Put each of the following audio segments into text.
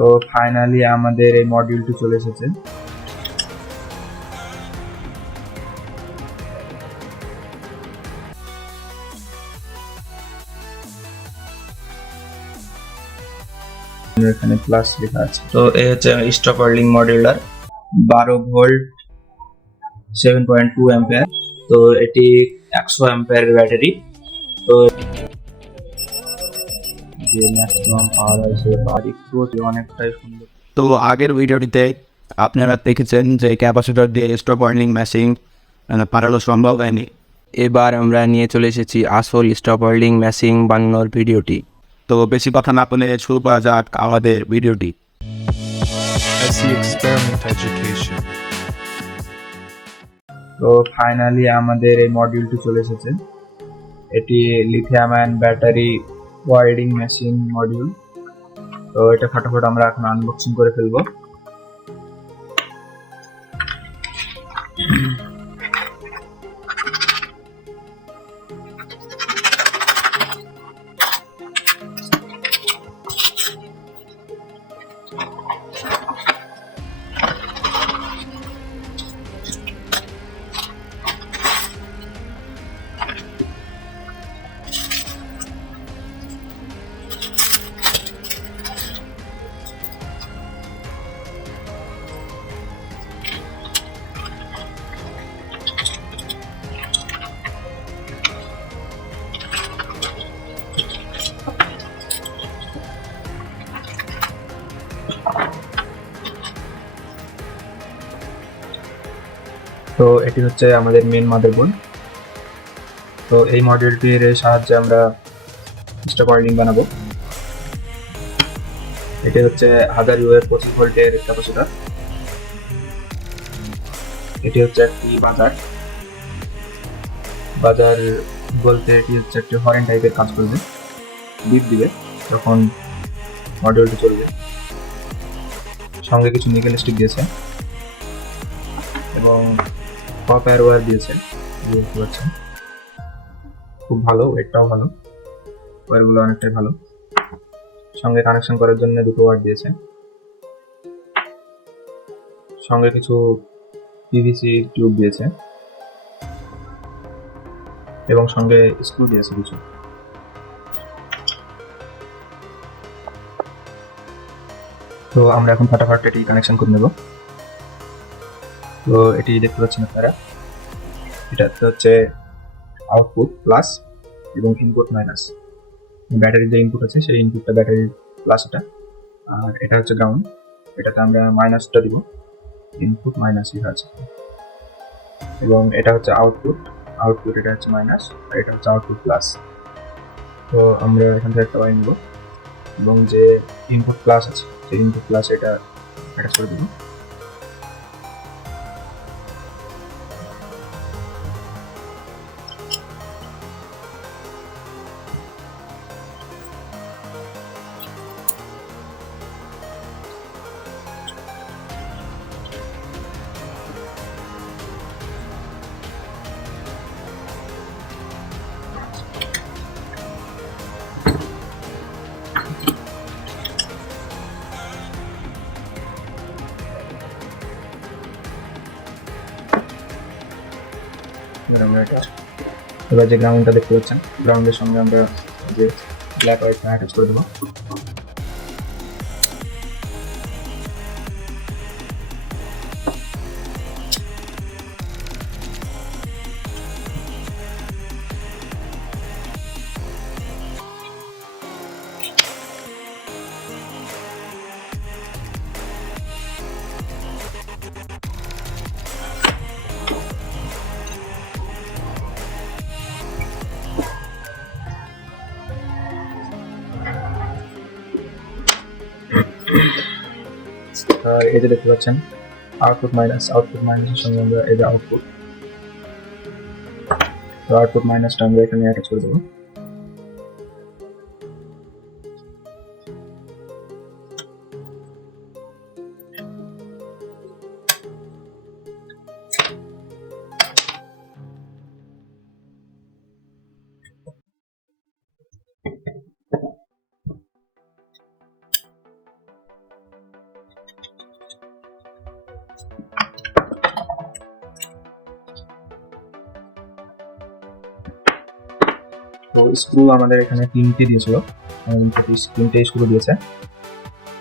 তো ফাইনালি আমাদের এই মডিউলটি চলে এসেছে। এখানে প্লাস লেখা আছে। তো এই হচ্ছে stop welding modular 12 volt 7.2 ampere. তো এটি 100 অ্যাম্পিয়ারের ব্যাটারি। তো যে ম্যাক্সিমাম পাওয়ার আছে অনেকটাই সুন্দর। তো আগের ভিডিওটিতে আপনারা দেখেছেন যে ক্যাপাসিটর দিয়ে স্টপ ওয়েল্ডিং মেশিন বানানো সম্ভব হয়নি। এবার আমরা নিয়ে চলে এসেছি আসল স্টপ ওয়েল্ডিং মেশিন বানানোর ভিডিওটি। তো বেশি কথা না বলে শুরু করা যাক আমাদের ভিডিওটি। Experiment Education. তো ফাইনালি আমাদের এই মডিউলটি চলে এসেছে। এটি lithium ion battery welding machine module. তো এটা ফটাফট আমরা এখন আনবক্সিং করে ফেলবো। তো এটি হচ্ছে আমাদের মেন মাদারবোর্ড। তো এই মডিউলটির সাহায্যে আমরা স্টপ ওয়েল্ডিং বানাবো। এটি হচ্ছে 1000 ইউ এর 25 ভোল্টের ক্যাপাসিটর। এটি হচ্ছে একটি বাজার বলতে এটি হচ্ছে একটি হরেন টাইপের কাজ করবে, বিপ দিবে যখন মডিউলটি চলবে। সঙ্গে কিছু নিকেল স্টিক দিয়েছে এবং কপার ওয়্যার দিয়েছে, দেখতে পাচ্ছেন। খুব ভালো, ওয়েটটাও ভালো, ওয়্যারগুলো অনেকটাই ভালো। সঙ্গে কানেকশন করার জন্য দুটো ওয়্যার দিয়েছে, সঙ্গে কিছু পিভিসি টিউব দিয়েছে এবং সঙ্গে স্ক্রু দিয়েছে কিছু। তো আমরা এখন ফটাফট এটি কানেকশন করে নেব। তো এটি দেখতে পাচ্ছেন আপনারা, এটা হচ্ছে আউটপুট প্লাস এবং ইনপুট মাইনাস। ব্যাটারির যে ইনপুট আছে সেই ইনপুটটা ব্যাটারির প্লাস, এটা আর এটা হচ্ছে গ্রাউন্ড, এটাতে আমরা মাইনাসটা দিব, ইনপুট মাইনাস লেখা আছে। এবং এটা হচ্ছে আউটপুট এটা হচ্ছে মাইনাস, আর এটা হচ্ছে আউটপুট প্লাস। তো আমরা এখান থেকে একটা ওয়্যার নিব এবং যে ইনপুট প্লাস আছে সেই ইনপুট প্লাস এটা অ্যাটাচ করে দিব। এবার যে গ্রাউন্ডটা দেখতে পাচ্ছেন, গ্রাউন্ডের সঙ্গে আমরা যে ব্ল্যাক ওয়্যারটা অ্যাটাচ করে দেবো। আর এই যে দেখতে পাচ্ছেন আউটপুট মাইনাসের সঙ্গে আমরা এই যে আউটপুট মাইনাসটা আমরা এখানে অ্যাটাচ করে দেবো। তো স্ক্রু আমাদের এখানে 3টে দিয়েছিল, তিনটে স্ক্রু দিয়েছে।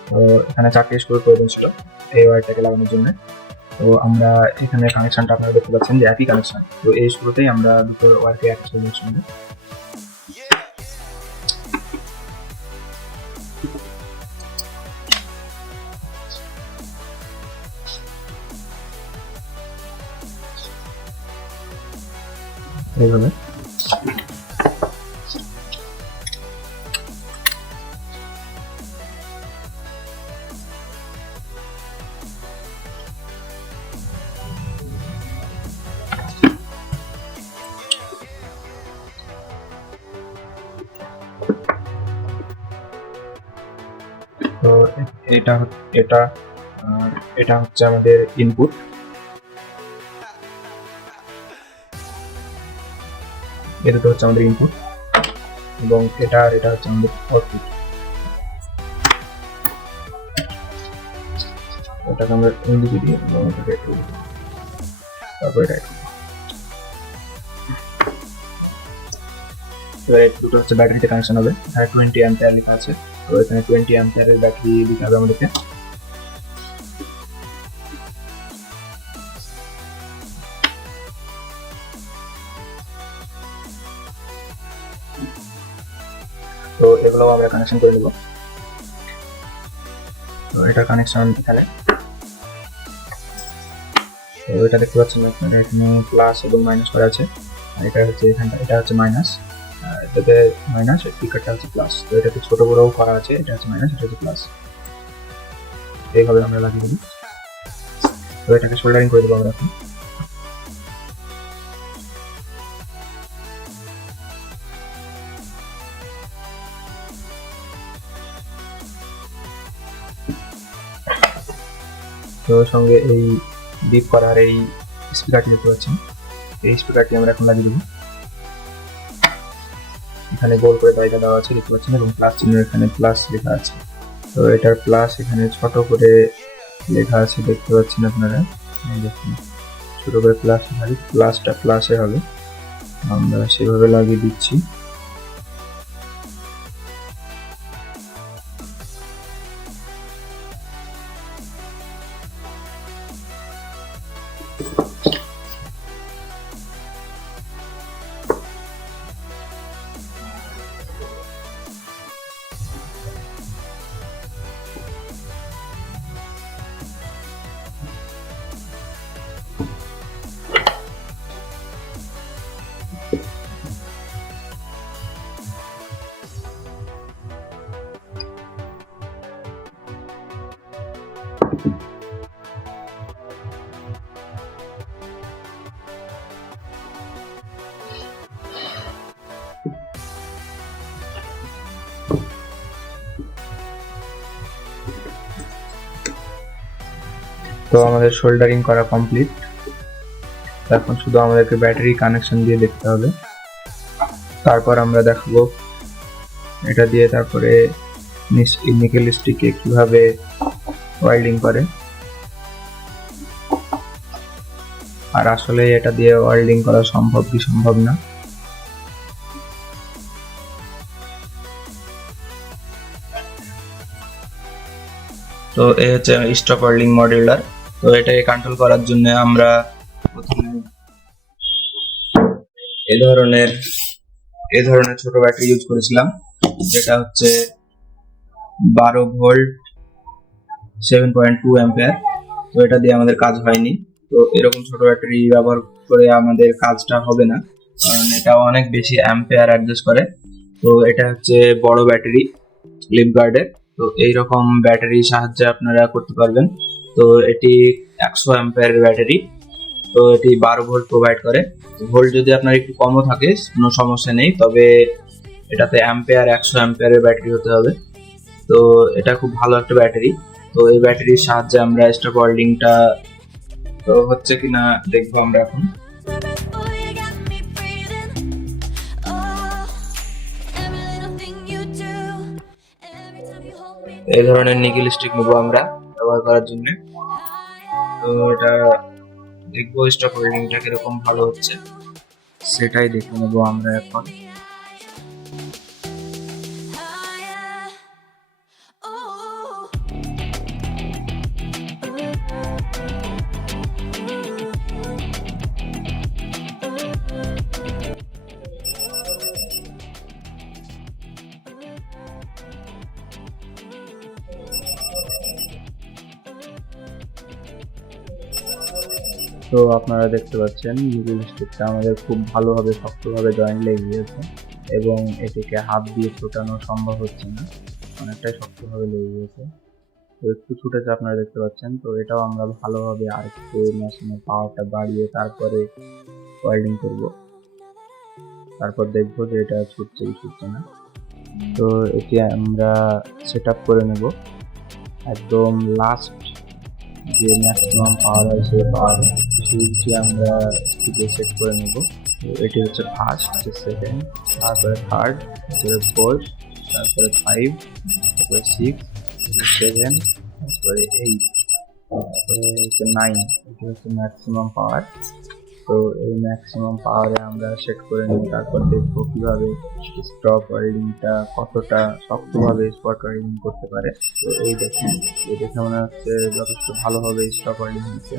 তো এখানে 4টে স্ক্রু প্রয়োজন ছিল এই ওয়্যারটাকে লাগানোর জন্য। তো আমরা এখানে কানেকশনটা আপনারা দেখতে পাচ্ছেন যে একই কানেকশন। তো এই স্ক্রুতেই আমরা দুটো ওয়্যারকে অ্যাটাচ করে দিচ্ছি। এইভাবে তো এটা এটা এটা হচ্ছে আমাদের ইনপুট, এই দুটো হচ্ছে আমাদের ইনপুট, এবং এটা হচ্ছে আমাদের আউটপুট। এটাকে আমরা এদিকে দিই এবং এটাকে একটু, তারপর এটা এবার এই দুটো হচ্ছে ব্যাটারিতে কানেকশন হবে। এখানে 20 অ্যাম্পিয়ার লেখা আছে, তো এখানে 20 অ্যাম্পিয়ারের ব্যাটারি দিতে হবে আমাদেরকে। তো এগুলো আমরা কানেকশন করে নেব। তো এটা কানেকশন এখানে, তো এটা দেখতে পাচ্ছেন আপনারা এখানে প্লাস এবং মাইনাস করা আছে। এটা হচ্ছে এখানটা, এটা হচ্ছে মাইনাস, এটাতে মাইনাস, স্পিকারটা হচ্ছে প্লাস। তো এটাতে ছোট বড়ও করা আছে, এটা হচ্ছে মাইনাস, এটা হচ্ছে প্লাস। এইভাবে আমরা লাগিয়ে দেবো। তো এটাকে সোল্ডারিং করে দেবো আমরা এখন। তো সঙ্গে এই ডিপ করার এই স্পিকারটি দেখতে পাচ্ছেন, এই স্পিকারটি আমরা এখন লাগিয়ে দেবো। এখানে গোল করে জায়গা দেওয়া আছে দেখতে পাচ্ছেন, এবং প্লাস চিহ্ন এখানে প্লাস লেখা আছে। তো এটার প্লাস এখানে ছোট করে লেখা আছে দেখতে পাচ্ছেন আপনারা, দেখুন ছোট করে প্লাস, প্লাসটা প্লাসে হবে, আমরা সেভাবে লাগিয়ে দিচ্ছি। তো আমাদের সোল্ডারিং করা কমপ্লিট। এখন শুধু আমাদেরকে ব্যাটারি কানেকশন দিয়ে দেখতে হবে, তারপর আমরা দেখাবো এটা দিয়ে তারপরে নিকেল স্টিকে কিভাবে ওয়েল্ডিং করে। আর আসলে এটা দিয়ে ওয়েল্ডিং করা সম্ভব কি সম্ভব না। তো এই হচ্ছে স্টপ ওয়েল্ডিং মডিউলার। তো এটাকে কন্ট্রোল করার জন্য আমরা প্রথমে এই ধরনের ছোট ব্যাটারি ইউজ করেছিলাম, যেটা হচ্ছে 12 ভোল্ট 7.2 অ্যাম্পিয়ার। তো এটা দিয়ে আমাদের কাজ হয়নি। তো এরকম ছোট ব্যাটারি ব্যবহার করে আমাদের কাজটা হবে না, কারণ এটা অনেক বেশি অ্যাম্পিয়ার অ্যাডজাস্ট করে। তো এটা হচ্ছে বড় ব্যাটারি লিপ গার্ডের। তো এইরকম ব্যাটারির সাহায্যে আপনারা করতে পারবেন। তো এটি 100 অ্যাম্পিয়ারের ব্যাটারি। তো এটি 12 ভোল্ট প্রোভাইড করে। ভোল্ট যদি আপনার একটু কমও থাকে কোনো সমস্যা নেই, তবে এটাতে অ্যাম্পিয়ার 100 অ্যাম্পিয়ারের ব্যাটারি হতে হবে। তো এটা খুব ভালো একটা ব্যাটারি। তো এই ব্যাটারির সাহায্যে আমরা স্টপ ওয়েল্ডিংটা তো হচ্ছে কিনা দেখবো আমরা এখন। এই ধরনের নিকেল স্টিক নেবো আমরা ব্যবহার করার জন্য। তো এটা দেখবো স্টপ ওয়েল্ডিংটা কিরকম ভালো হচ্ছে, সেটাই দেখে নেবো আমরা এখন। তো আপনারা দেখতে পাচ্ছেন নিকেল স্টিকটা আমাদের খুব ভালোভাবে শক্তভাবে জয়েন্ট লেগে গিয়েছে এবং এটিকে হাত দিয়ে ছোটানো সম্ভব হচ্ছে না, অনেকটাই শক্তভাবে লেগে গিয়েছে। তো একটু ছুটেছে আপনারা দেখতে পাচ্ছেন। তো এটাও আমরা ভালোভাবে আরেকটু মেশিনের পাওয়ারটা বাড়িয়ে তারপরে ওয়েল্ডিং করব, তারপর দেখবো যে এটা ছুটছে কি ছুটছে না। তো এটি আমরা সেট আপ করে নেব একদম লাস্ট যে ম্যাক্সিমাম পাওয়ার হয় সেই পাওয়ার সুইচটি আমরা সেট করে নেব। তো এটি হচ্ছে ফার্স্ট, সেকেন্ড, তারপরে থার্ড, তারপরে ফোর্থ, তারপরে 5, তারপরে 6, তারপরে 7, তারপরে 8, তারপরে হচ্ছে 9। এটি হচ্ছে ম্যাক্সিমাম পাওয়ার। তো এই ম্যাক্সিমাম পাওয়ারে আমরা সেট করে নিই, তারপর দেখবো কিভাবে স্টপ ওয়েল্ডিংটা কতটা শক্তভাবে স্পট ওয়েল্ডিং করতে পারে। তো এই দেখেন, এই দেখে মনে হচ্ছে যথেষ্ট ভালোভাবে স্টপ ওয়েল্ডিং হচ্ছে।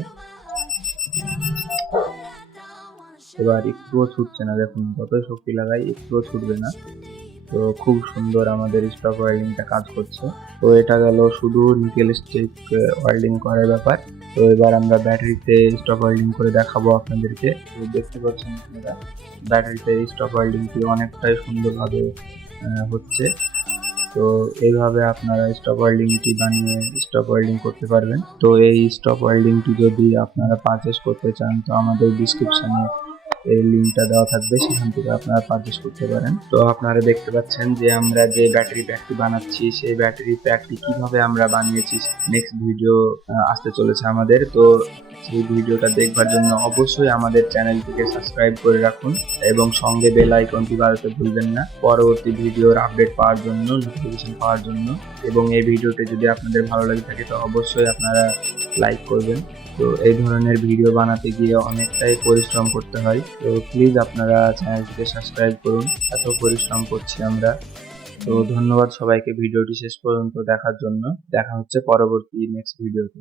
এবার একটুও ছুটছে না, দেখুন যতই শক্তি লাগাই একটুও ছুটবে না। তো খুব সুন্দর আমাদের স্টপ ওয়েল্ডিংটা কাজ করছে। তো এটা গেল শুধু নিকেল স্টিক ওয়েল্ডিং করার ব্যাপার। তো এবার আমরা ব্যাটারিতে স্টপ ওয়েল্ডিং করে দেখাবো আপনাদেরকে। তো দেখতে পাচ্ছেন আপনারা ব্যাটারিতে স্টপ ওয়েল্ডিংটি অনেকটাই সুন্দরভাবে হচ্ছে। তো এইভাবে আপনারা স্টপ ওয়েল্ডিংটি বানিয়ে স্টপ ওয়েল্ডিং করতে পারবেন। তো এই স্টপ ওয়েল্ডিংটি যদি আপনারা পারচেস করতে চান তো আমাদের ডিসক্রিপশনে এর লিঙ্কটা দেওয়া থাকবে, সেখান থেকে আপনারা পারচেস করতে পারেন। তো আপনারা দেখতে পাচ্ছেন যে আমরা যে ব্যাটারি প্যাকটি বানাচ্ছি সেই ব্যাটারি প্যাকটি কিভাবে আমরা বানিয়েছি নেক্সট ভিডিও আসতে চলেছে আমাদের। তো সেই ভিডিওটা দেখবার জন্য অবশ্যই আমাদের চ্যানেলটিকে সাবস্ক্রাইব করে রাখুন এবং সঙ্গে বেল আইকনটি বাজাতে ভুলবেন না পরবর্তী ভিডিওর আপডেট পাওয়ার জন্য, নোটিফিকেশন পাওয়ার জন্য। এবং এই ভিডিওটি যদি আপনাদের ভালো লাগে থাকে তো অবশ্যই আপনারা লাইক করবেন। তো এই ধরনের ভিডিও বানাতে গিয়ে অনেকটাই পরিশ্রম করতে হয়। তো প্লিজ আপনারা চ্যানেলটিকে সাবস্ক্রাইব করুন, এত পরিশ্রম করছি আমরা। তো ধন্যবাদ সবাইকে ভিডিওটি শেষ পর্যন্ত দেখার জন্য। দেখা হচ্ছে পরবর্তী নেক্সট ভিডিওতে।